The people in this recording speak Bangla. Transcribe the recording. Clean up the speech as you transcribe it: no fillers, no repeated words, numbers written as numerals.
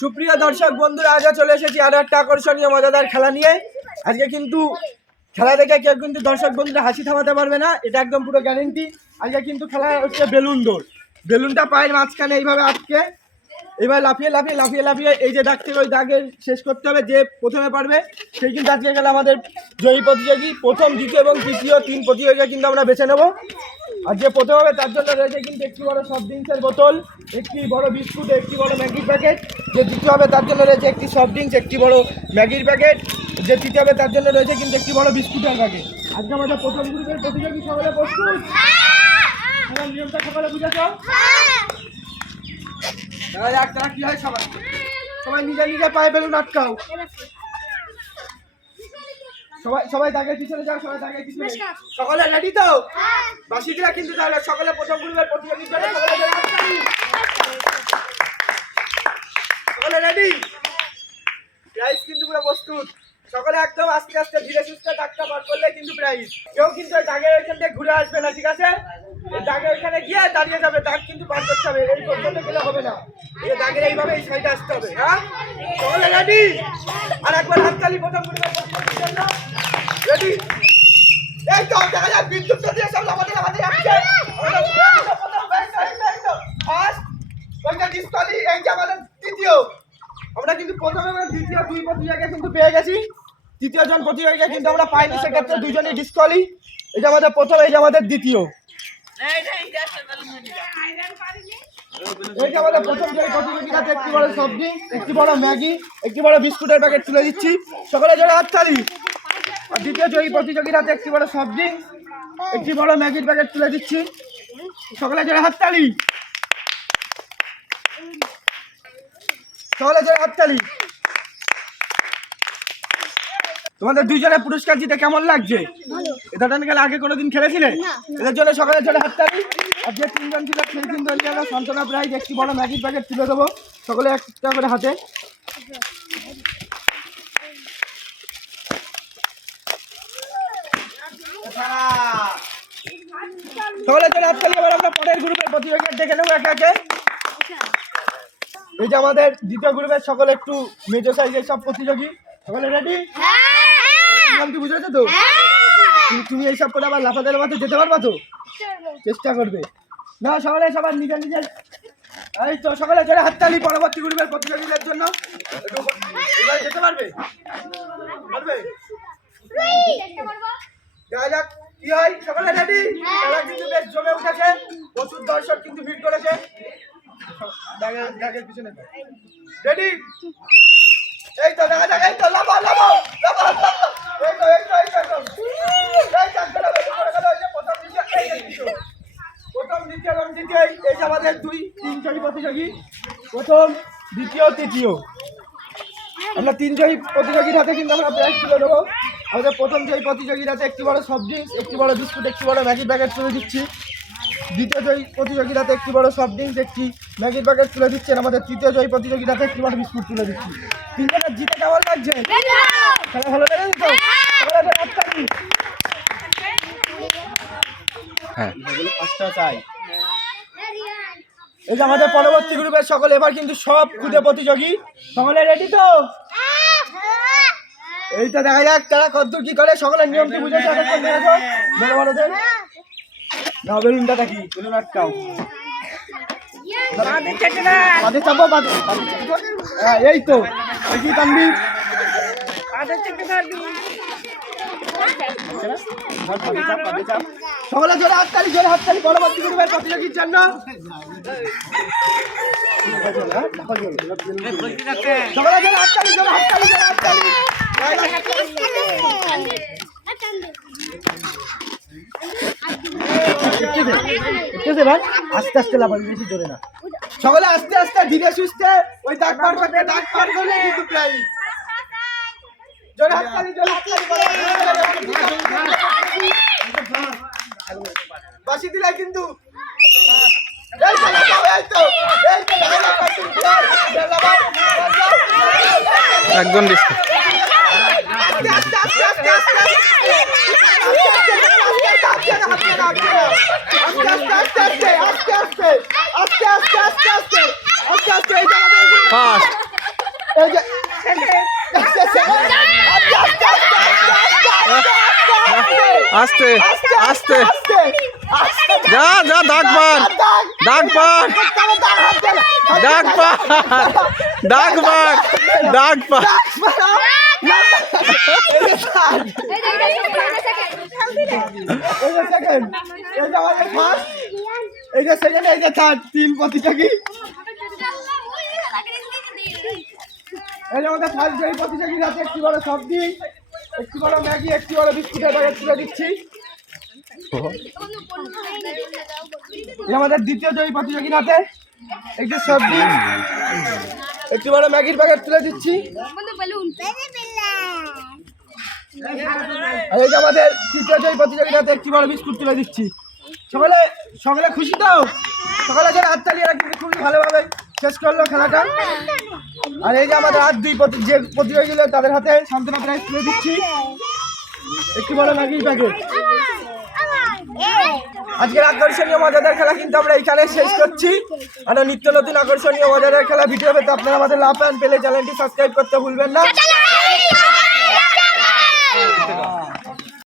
সুপ্রিয় দর্শক বন্ধুরা, আজও চলে এসেছি আরো একটা আকর্ষণীয় মজাদার খেলা নিয়ে। আজকে কিন্তু খেলা দেখে কেউ কিন্তু দর্শক বন্ধুরা হাসি থামাতে পারবে না, এটা একদম পুরো গ্যারেন্টি। আজকে কিন্তু খেলা হচ্ছে বেলুন দৌড়। বেলুনটা পায়ের মাঝখানে এইভাবে আটকে এইভাবে লাফিয়ে লাফিয়ে লাফিয়ে লাফিয়ে এই যে দাগ থেকে ওই দাগে শেষ করতে হবে। যে প্রথমে পারবে সেই কিন্তু আজকে খেলা আমাদের জয়ী প্রতিযোগী। প্রথম, দ্বিতীয় এবং তৃতীয় 3 প্রতিযোগীকে কিন্তু আমরা বেছে নেব। আর যে প্রথম হবে তার জন্য রয়েছে কিন্তু একটি বড় সফট ড্রিঙ্কসের বোতল, একটি বড় বিস্কুট, একটি বড় ম্যাগির প্যাকেট। যে দ্বিতীয় হবে তার জন্য রয়েছে একটি সফট ড্রিঙ্কস, একটি বড় ম্যাগির প্যাকেট। যে তৃতীয় হবে তার জন্য রয়েছে কিন্তু একটি বড় বিস্কুটের প্যাকেট। আজকে আমাদের প্রথম গ্রুপের প্রতিযোগী সকলে প্রস্তুত? আমার নিয়মটা সকলে বুঝেছ? দেখা যাক তারা কি হয়। সবাই নিজে নিজে পায়ে বেলুন আটকাও। সবাই দাগের পিছনে যাও, সবাই দাগের পিছনে। সকলে রেডি তো? বাসিরা কিন্তু তাহলে সকলে প্রথম গ্রুপের প্রতিযোগী জন্য সকলে রেডি। প্রাইজ কিন্তু পুরো প্রস্তুত। সকলে একদম আস্তে আস্তে ধীরে সুস্থে দাগটা পার করলে কিন্তু প্রাইজ। কেউ কিন্তু ওই দাগের ওইখান থেকে ঘুরে আসবে না, ঠিক আছে? দাগের ওইখানে গিয়ে দাঁড়িয়ে যাবে, দাগ কিন্তু পার করতে হবে। এই পর্যন্ত গেলে হবে না, এই দাগের এইভাবে এই সাইডে আসতে হবে। হ্যাঁ, সকলে রেডি? আর একবার হাততালি প্রথম গ্রুপের প্রতিযোগীর জন্য। রেডি? এই তো দেখা যাক বিদ্যুৎ তো দিয়ে সব আমাদের আসছে। ফার্স্ট ওইটা ডিসকালি, এই যে আমাদের তৃতীয়। আমরা কিন্তু প্রথমে এবং দ্বিতীয় 2 প্রতিযোগীকে কিন্তু পেয়ে গেছি। তৃতীয় জন প্রতিযোগীকে কিন্তু আমরা পাইনি, সেক্ষেত্রে দুজনই ডিসকালি। এই যে আমাদের প্রথম, এই যে আমাদের দ্বিতীয়। এই যে আমাদের প্রথম যে প্রতিযোগীর হাতে একটি বড় সবজি, একটি বড় ম্যাগি, একটি বড় বিস্কুটের প্যাকেট তুলে দিচ্ছি। সকলে জোরে হাততালি। আর দ্বিতীয় জয়ী প্রতিযোগীর হাতে একটি বড় সবজি, একটি বড় ম্যাগির প্যাকেট তুলে দিচ্ছি। সকলে জোরে হাততালি। সকলে জোরে হাততালি। তোমাদের দুইজনের পুরস্কার জিতে কেমন লাগছে? এটা গেলে আগে কোনোদিন খেলেছিলে? এদের জন্য সকলে জোরে হাততালি। আর যে 3 জন ছিল সেই 3 জনকে আমরা সান্ত্বনা প্রাইজ একটি বড় ম্যাগির প্যাকেট তুলে দেবো। সকলে একটা করে হাতে। সকলে জোরে হাততালি। এবার আমরা পরের গ্রুপের প্রতিযোগী দেখে নেবো একে একে। এই যে আমাদের দ্বিতীয় গ্রুপের সকলে একটু মেজো সাইজের সব প্রতিযোগী। সকলে রেডি? কি বুঝেছো তো? তুমি এইসব করে আবার লাফাতে লাফাতে যেতে পারবা তো? চেষ্টা করবে না। সকলে সবার নিজের নিজের। এই তো সকলে জোরে হাততালি পরবর্তী গ্রুপের প্রতিযোগীদের জন্য। এবার যেতে পারবে? পারবে? দেখা যাক কি হয়। সকলে রেডি? খেলা কিন্তু বেশ জমে উঠেছে, প্রচুর দর্শক কিন্তু ভিড় করেছে। দাগের পিছনে রেডি? এই তো দেখা যাক। এই তো লাফাও লাফাও লাফাও। এই তো এই তো এই তো এই চারটা বেলুন করে গেল। এই যে প্রথম দ্বিতীয়, এই যে তৃতীয়। প্রথম দ্বিতীয় এবং তৃতীয়, এই যে আমাদের 2-3 জয়ী প্রতিযোগী। প্রথম, দ্বিতীয়, তৃতীয়। আমরা 3 জয়ী প্রতিযোগীর হাতে কিন্তু আমরা প্রাইজ তুলে দেবো। আমাদের প্রথম জয়ী প্রতিযোগীর হাতে একটি বড় সবজি, একটি বড় বিস্কুট, একটি বড় ম্যাগির প্যাকেট তুলে দিচ্ছি। দ্বিতীয় জয়ী প্রতিযোগীর হাতে একটি বড় সফট ড্রিঙ্কস, একটি ম্যাগির প্যাকেট তুলে দিচ্ছেন। আমাদের তৃতীয় জয়ী প্রতিযোগীর হাতে একটি বড় বিস্কুট তুলে দিচ্ছি। 3 জনের জিতে কেমন লাগছে? খেলা ভালো লেগেছে তো? হ্যাঁ, চাই। এই যে আমাদের পরবর্তী গ্রুপের সকলে এবার কিন্তু সব খুদে প্রতিযোগী। সকলে রেডি তো? এই তো দেখা যাক তারা কতদূর কি করে। সকলের নিয়ম কি বুঝেছে? বড় বড়দের না, বেলুনটা দেখি, বেলুন আটকাও। হ্যাঁ, এই তো তানবীর। সকলে জোরে হাততালি, জোরে হাততালি পরবর্তী গ্রুপের প্রতিযোগীর জন্য। সকলে জোরে হাততালি, জোরে হাততালি, জোরে হাততালি। আস্তে আস্তে লাফাবি, বেশি জোরে না। সকলে আস্তে আস্তে ধীরে সুস্থে ওই দাগ পার করতে, দাগ পার করলে কিন্তু প্রাইজ। জোরে হাততালি, জোরে হাততালি। বাসি দিলে কিন্তু একজন ডিসকাস। ফার্স্ট আস্তে আস্তে আস্তে আস্তে যা যা দাগ পার দাগ পার দাগ পার দাগ পার দাগ পার তিন প্রতিযোগী এই যে আমাদের ফার্স্ট যে প্রতিযোগী আছে একটি বড় সবজি একটি বড় ম্যাগি একটি বড় বিস্কুটের প্যাকেট তুলে দিচ্ছি। এই আমাদের দ্বিতীয় জয়ী প্রতিযোগীর হাতে একটি সবজি একটি বড় ম্যাগির প্যাকেট তুলে দিচ্ছি। আর এই যে আমাদের তৃতীয় জয়ী প্রতিযোগীর হাতে একটি বড় বিস্কুট তুলে দিচ্ছি। সকলে সকলে খুশি তো? সকলে যারা হাততালি এরা কিন্তু খুবই ভালোভাবে শেষ করলো খেলাটা। আর এই যে আমাদের আর দুই যে প্রতিযোগীগুলো তাদের হাতে সান্ত্বনা প্রাইজ তুলে দিচ্ছি একটি বড় ম্যাগির প্যাকেট। আজকের আকর্ষণীয় মজাদার খেলা কিন্তু আমরা এখানে শেষ করছি। আর নিত্য নতুন আকর্ষণীয় মজাদার খেলা ভিডিও পেতে আপনারা আমাদের লাভ পেলে চ্যানেলটি সাবস্ক্রাইব করতে ভুলবেন না।